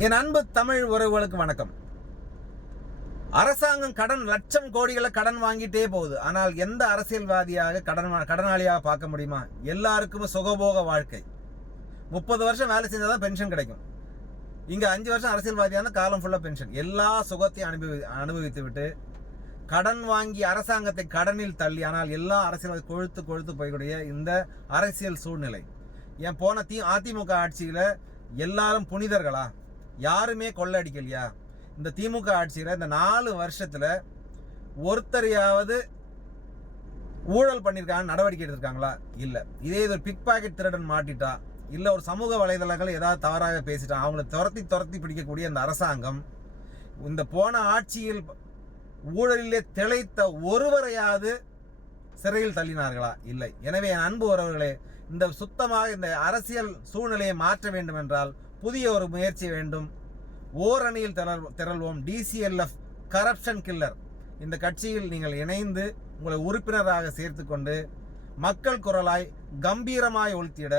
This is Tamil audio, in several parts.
என் அன்பு தமிழ் உறவுகளுக்கு வணக்கம். அரசாங்கம் கடன் லட்சம் கோடிகளை கடன் வாங்கிட்டே போகுது. ஆனால் எந்த அரசியல்வாதியாக கடன் வா- கடனாளியாக பார்க்க முடியுமா? எல்லாருக்கும் சுகபோக வாழ்க்கை. முப்பது வருஷம் வேலை செஞ்சால் தான் பென்ஷன் கிடைக்கும். இங்கே அஞ்சு வருஷம் அரசியல்வாதியான காலம் ஃபுல்லாக பென்ஷன் எல்லா சுகத்தையும் அனுபவி அனுபவித்து விட்டு கடன் வாங்கி அரசாங்கத்தை கடனில் தள்ளி ஆனால் எல்லா அரசியல்வாதி கொழுத்து கொழுத்து போய்க்கூடிய இந்த அரசியல் சூழ்நிலை. என் போன தி அதிமுக ஆட்சியில் எல்லாரும் புனிதர்களா? யாருமே கொள்ளை அடிக்கலையா இந்த திமுக ஆட்சியில் இந்த நாலு வருஷத்தில் ஒருத்தரையாவது ஊழல் பண்ணியிருக்காங்க நடவடிக்கை எடுத்திருக்காங்களா? இல்லை. இதே இது ஒரு பிக் பாக்கெட் திருடன் மாட்டிட்டா இல்லை ஒரு சமூக வலைதளங்கள் ஏதாவது தவறாக பேசிட்டான் அவங்கள துரத்தி துரத்தி பிடிக்கக்கூடிய அந்த அரசாங்கம் இந்த போன ஆட்சியில் ஊழலிலே திளைத்த ஒருவரையாவது சிறையில் தள்ளினார்களா? இல்லை. எனவே என் அன்பு உறவுகளே இந்த சுத்தமாக இந்த அரசியல் சூழ்நிலையை மாற்ற வேண்டும் என்றால் புதிய ஒரு முயற்சி வேண்டும். ஓரணியில் திரள் திரள்வோம். டிசிஎல்எஃப் கரப்ஷன் கில்லர் இந்த கட்சியில் நீங்கள் இணைந்து உங்களை உறுப்பினராக சேர்த்துக்கொண்டு மக்கள் குரலாய் கம்பீரமாய் ஒழித்திட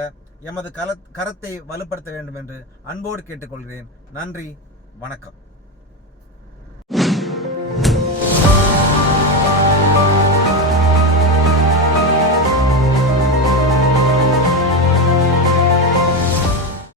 எமது கல கரத்தை வலுப்படுத்த வேண்டும் என்று அன்போடு கேட்டுக்கொள்கிறேன். நன்றி வணக்கம்.